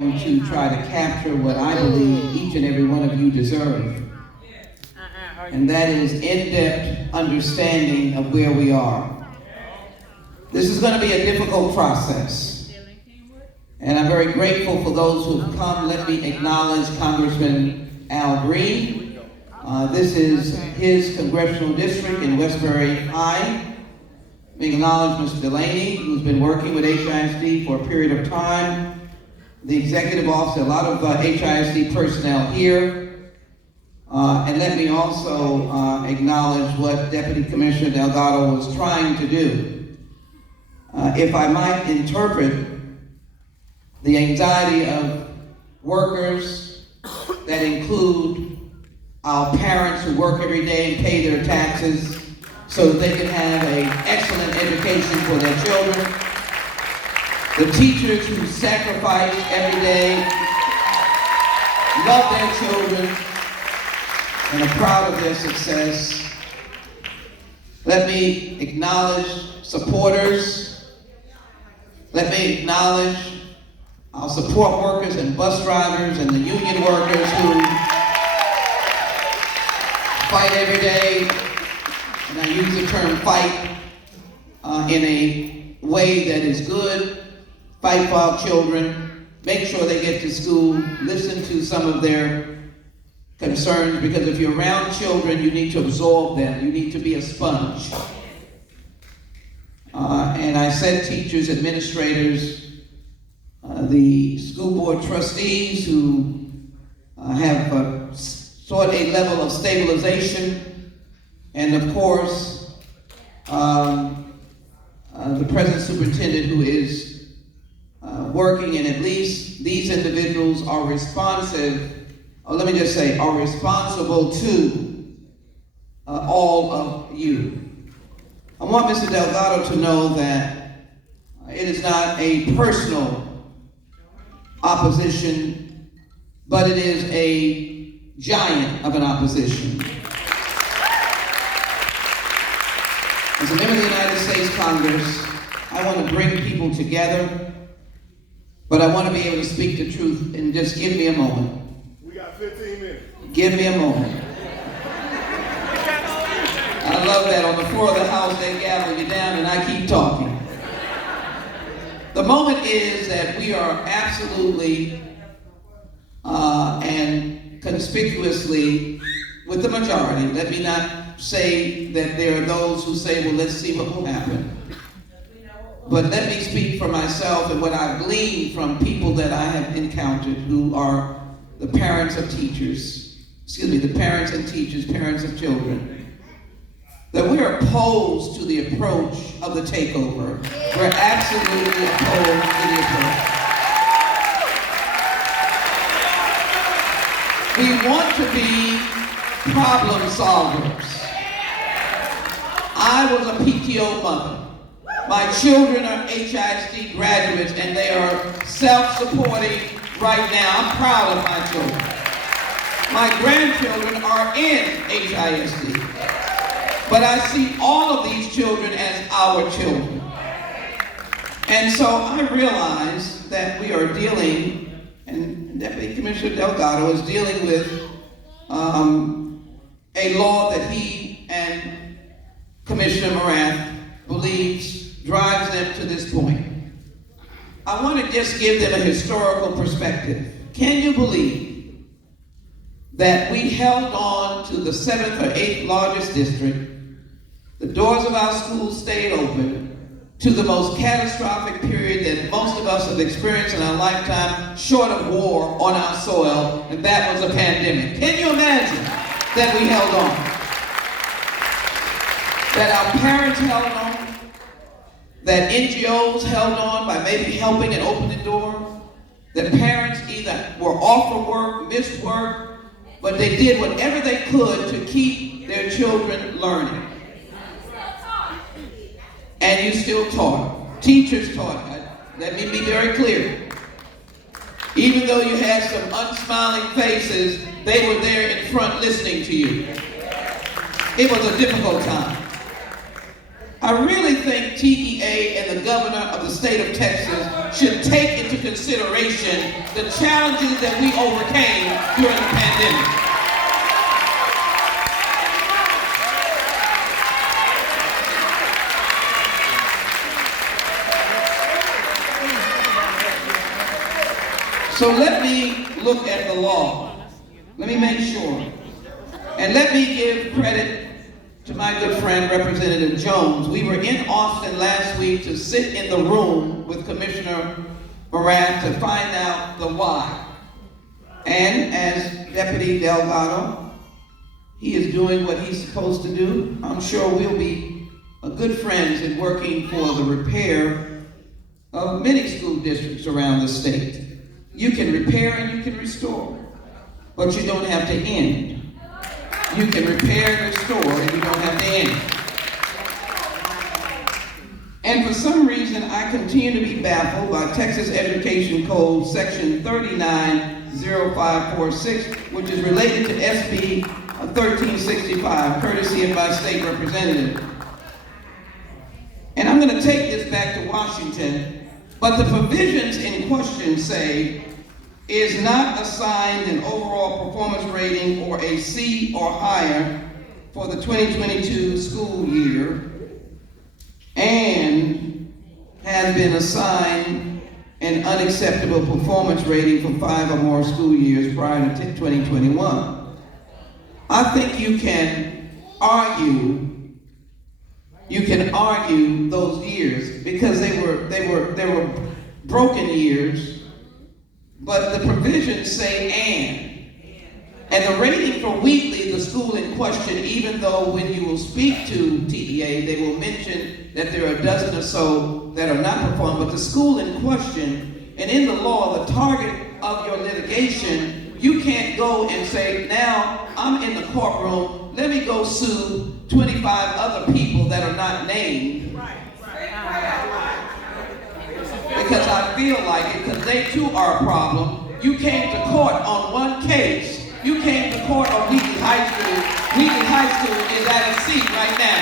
to try to capture what I believe each and every one of you deserve. And that is in-depth understanding of where we are. This is going to be a difficult process. And I'm very grateful for those who have come. Let me acknowledge Congressman Al Green. This is his congressional district in Westbury High. Let me acknowledge Mr. Delaney, who's been working with HISD for a period of time. The executive officer, a lot of HISD personnel here. And let me also acknowledge what Deputy Commissioner Delgado was trying to do. If I might interpret the anxiety of workers that include our parents who work every day and pay their taxes so that they can have an excellent education for their children. The teachers who sacrifice every day, love their children, and are proud of their success. Let me acknowledge supporters. Let me acknowledge our support workers and bus drivers and the union workers who fight every day. And I use the term fight in a way that is good. Fight for our children, make sure they get to school, listen to some of their concerns, because if you're around children, you need to absorb them. You need to be a sponge. And I said teachers, administrators, the school board trustees who have sought a level of stabilization, and of course, the present superintendent who is working, and at least these individuals are responsive, or let me just say, are responsible to all of you. I want Mr. Delgado to know that it is not a personal opposition, but it is a giant of an opposition. As a member of the United States Congress, I want to bring people together. But I want to be able to speak the truth, and just give me a moment. We got 15 minutes. Give me a moment. I love that. On the floor of the House, they gavel you down and I keep talking. The moment is that we are absolutely and conspicuously with the majority. Let me not say that there are those who say, well, let's see what will happen. But let me speak for myself and what I've gleaned from people that I have encountered who are the parents of teachers, the parents and teachers, parents of children, that we are opposed to the approach of the takeover. We're absolutely opposed to the approach. We want to be problem solvers. I was a PTO mother. My children are HISD graduates, and they are self-supporting right now. I'm proud of my children. My grandchildren are in HISD. But I see all of these children as our children. And so I realize that we are dealing, and Deputy Commissioner Delgado is dealing with a law that he and Commissioner Morath believes drives them to this point. I want to just give them a historical perspective. Can you believe that we held on to the 7th or 8th largest district? The doors of our schools stayed open to the most catastrophic period that most of us have experienced in our lifetime, short of war on our soil, and that was a pandemic. Can you imagine that we held on? That our parents held on? That NGOs held on by maybe helping and opening doors? That parents either were off of work, missed work, but they did whatever they could to keep their children learning. And you still taught. Teachers taught. Let me be very clear. Even though you had some unsmiling faces, they were there in front listening to you. It was a difficult time. I I really think TEA and the governor of the state of Texas should take into consideration the challenges that we overcame during the pandemic. So let me look at the law. Let me make sure. And let me give credit to my good friend, Representative Jones. We were in Austin last week to sit in the room with Commissioner Moran to find out the why. And as Deputy Delgado, he is doing what he's supposed to do. I'm sure we'll be good friends in working for the repair of many school districts around the state. You can repair and you can restore, but you don't have to end. You can repair and restore, and you don't have to end. And for some reason, I continue to be baffled by Texas Education Code Section 390546, which is related to SB 1365, courtesy of my state representative. And I'm going to take this back to Washington, but the provisions in question say, is not assigned an overall performance rating or a C or higher for the 2022 school year, and has been assigned an unacceptable performance rating for 5 or more school years prior to 2021. I think you can argue those years because they were broken years. But the provisions say and the rating for Wheatley, the school in question, even though when you will speak to TEA, they will mention that there are a dozen or so that are not performing, but the school in question, and in the law, the target of your litigation, you can't go and say, now I'm in the courtroom, let me go sue 25 other people that are not named. Because I feel like it, because they too are a problem. You came to court on one case. You came to court on Wheatley High School. Wheatley High School is at a seat right now.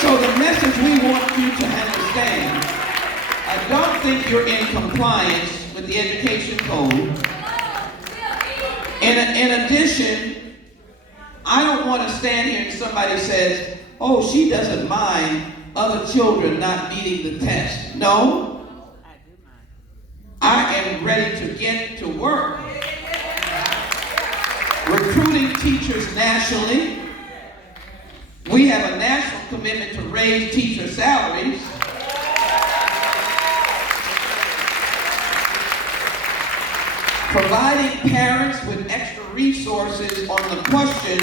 So the message we want you to understand, I don't think you're in compliance with the education code. In addition, I don't want to stand here and somebody says, oh, she doesn't mind other children not meeting the test. No. I am ready to get to work. Recruiting teachers nationally. We have a national commitment to raise teacher salaries. Providing parents with extra resources on the question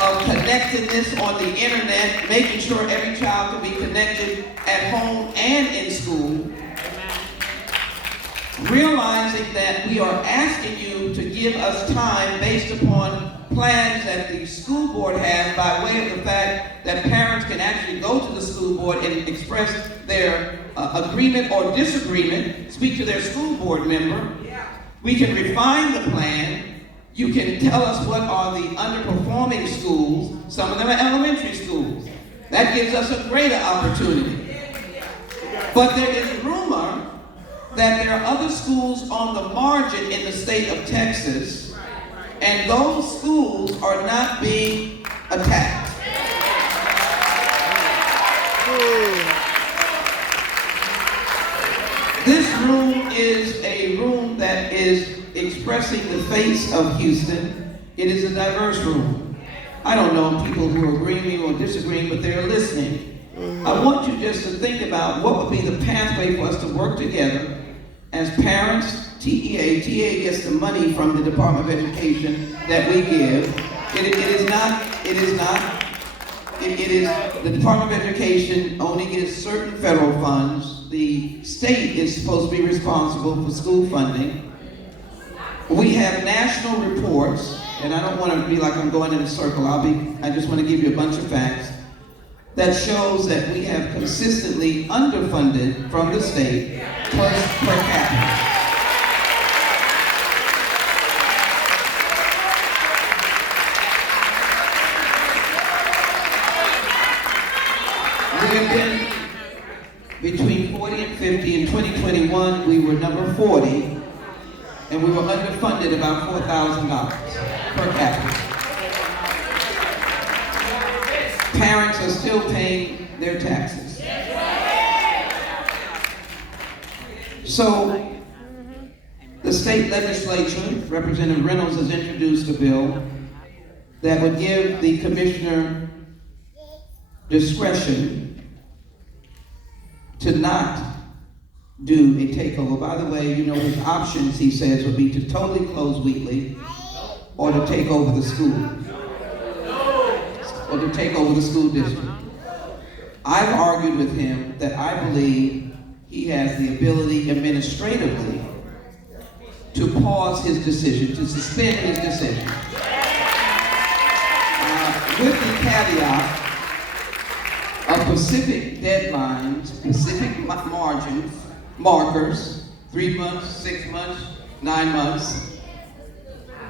of connectedness on the internet, making sure every child can be connected at home and in school. Realizing that we are asking you to give us time based upon plans that the school board has by way of the fact that parents can actually go to the school board and express their agreement or disagreement, speak to their school board member. We can refine the plan. You can tell us what are the underperforming schools. Some of them are elementary schools. That gives us a greater opportunity. But there is rumor that there are other schools on the margin in the state of Texas, and those schools are not being attacked. This room is a room that is expressing the face of Houston. It is a diverse room. I don't know people who are agreeing or disagreeing, but they're listening. I want you just to think about what would be the pathway for us to work together as parents. TEA gets the money from the Department of Education that we give. It is the Department of Education only gets certain federal funds. The state is supposed to be responsible for school funding. We have national reports, and I don't want to be like I'm going in a circle. I just want to give you a bunch of facts that shows that we have consistently underfunded from the state per capita. have been between 40 and 50. In 2021, we were number 40, and we were underfunded about $4,000 per capita. Parents are still paying their taxes. So, the state legislature, Representative Reynolds, has introduced a bill that would give the commissioner discretion to not do a takeover. By the way, you know, his options, he says, would be to totally close Wheatley or to take over the school. Or to take over the school district. I've argued with him that I believe he has the ability administratively to pause his decision, to suspend his decision. With the caveat of specific deadlines, specific markers, 3 months, 6 months, 9 months,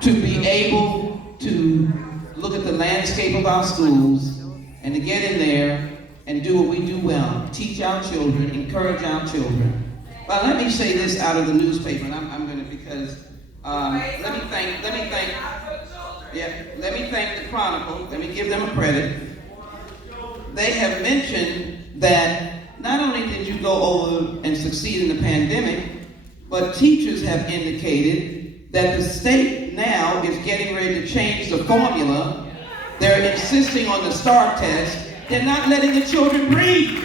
to be able to look at the landscape of our schools and to get in there and do what we do well, teach our children, encourage our children. But let me say this out of the newspaper, and I'm going to, because let me thank the Chronicle. Let me give them a credit. They have mentioned that not only did you go over and succeed in the pandemic, but teachers have indicated that the state now is getting ready to change the formula. They're insisting on the STAR test. They're not letting the children breathe.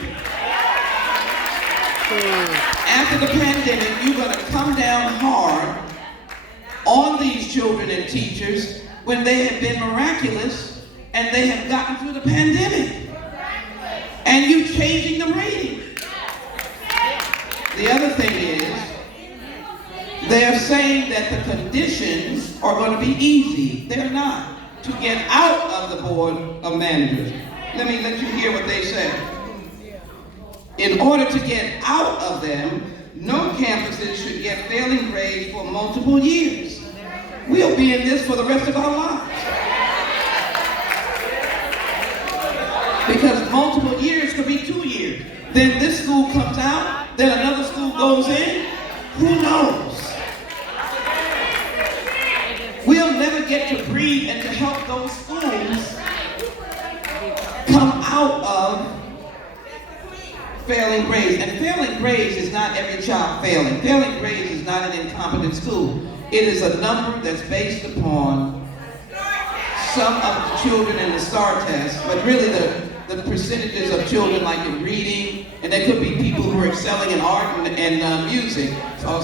After the pandemic, you're going to come down hard on these children and teachers when they have been miraculous and they have gotten through the pandemic. And you changing the rating. The other thing is, they're saying that the conditions are going to be easy. They're not. To get out of the board of managers. Let me let you hear what they say. In order to get out of them, no campuses should get failing grades for multiple years. We'll be in this for the rest of our lives. Because multiple years could be 2 years. Then this school comes out, then another school goes in. Who knows? We'll never get to breathe and to help those schools come out of failing grades. And failing grades is not every child failing. Failing grades is not an incompetent school. It is a number that's based upon some of the children in the STAR test, but really the percentages of children like in reading, and there could be people who are excelling in art and music, or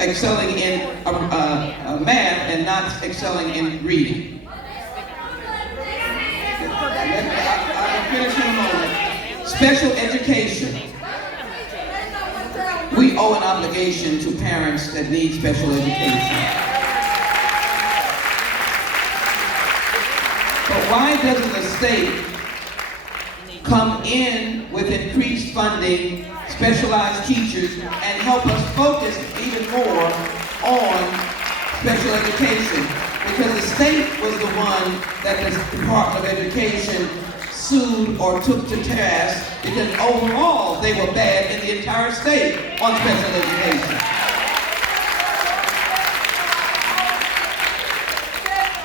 excelling in math and not excelling in reading. I'll finish in a moment. Special education. We owe an obligation to parents that need special education. But why doesn't the state come in with increased funding, specialized teachers, and help us focus even more on special education? Because the state was the one that the Department of Education sued or took to task because overall they were bad in the entire state on special education.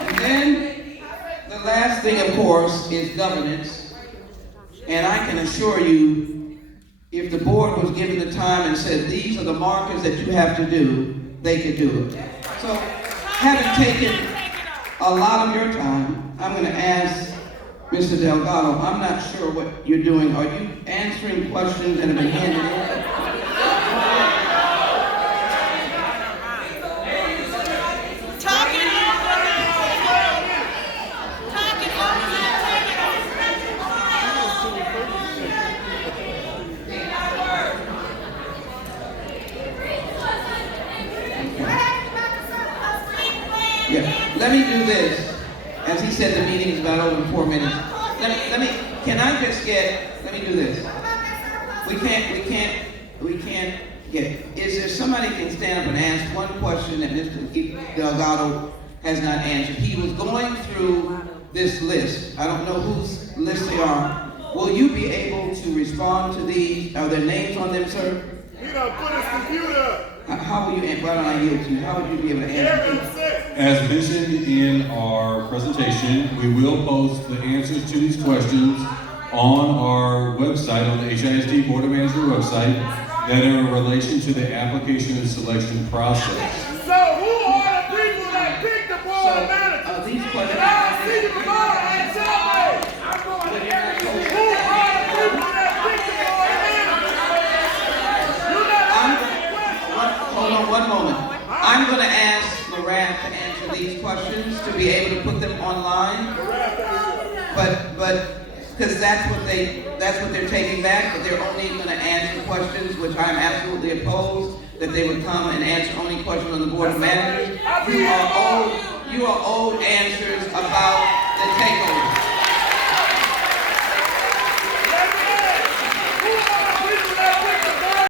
And then the last thing, of course, is governance. And I can assure you, if the board was given the time and said, these are the markers that you have to do, they could do it. So, having taken a lot of your time, I'm going to ask Mr. Delgado, I'm not sure what you're doing. Are you answering questions that have been handed in? Let me do this. As he said, the meeting is about over 4 minutes. Let me do this. We can't get, is there somebody who can stand up and ask one question that Mr. Delgado has not answered? He was going through this list. I don't know whose list they are. Will you be able to respond to these? Are there names on them, sir? He done put his computer up. How will you, why don't I yield to you? How would you be able to answer? As mentioned in our presentation, we will post the answers to these questions on our website, on the HISD Board of Management website, that are in relation to the application and selection process. So who are the people that pick the board of managers? These questions. And I'll see you tomorrow and tell me. I'm going to hear you. Who are the people that pick the board of managers? You're not answering the question. Hold on one moment. I'm going to ask Lorraine to answer these questions to be able to put them online. But because that's what they're taking back, but they're only going to answer questions, which I'm absolutely opposed, that they would come and answer only questions on the Board of Managers. You are owed answers about the takeover.